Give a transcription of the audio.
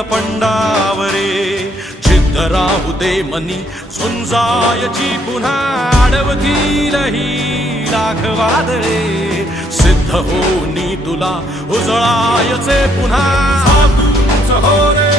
नीळपंडावरे जिद्द राहू दे मनी झुंजायची पुन्हा अडवतील ही लाख वादळे सिद्ध होनी तुला उजळायचे पुन्हा हो रे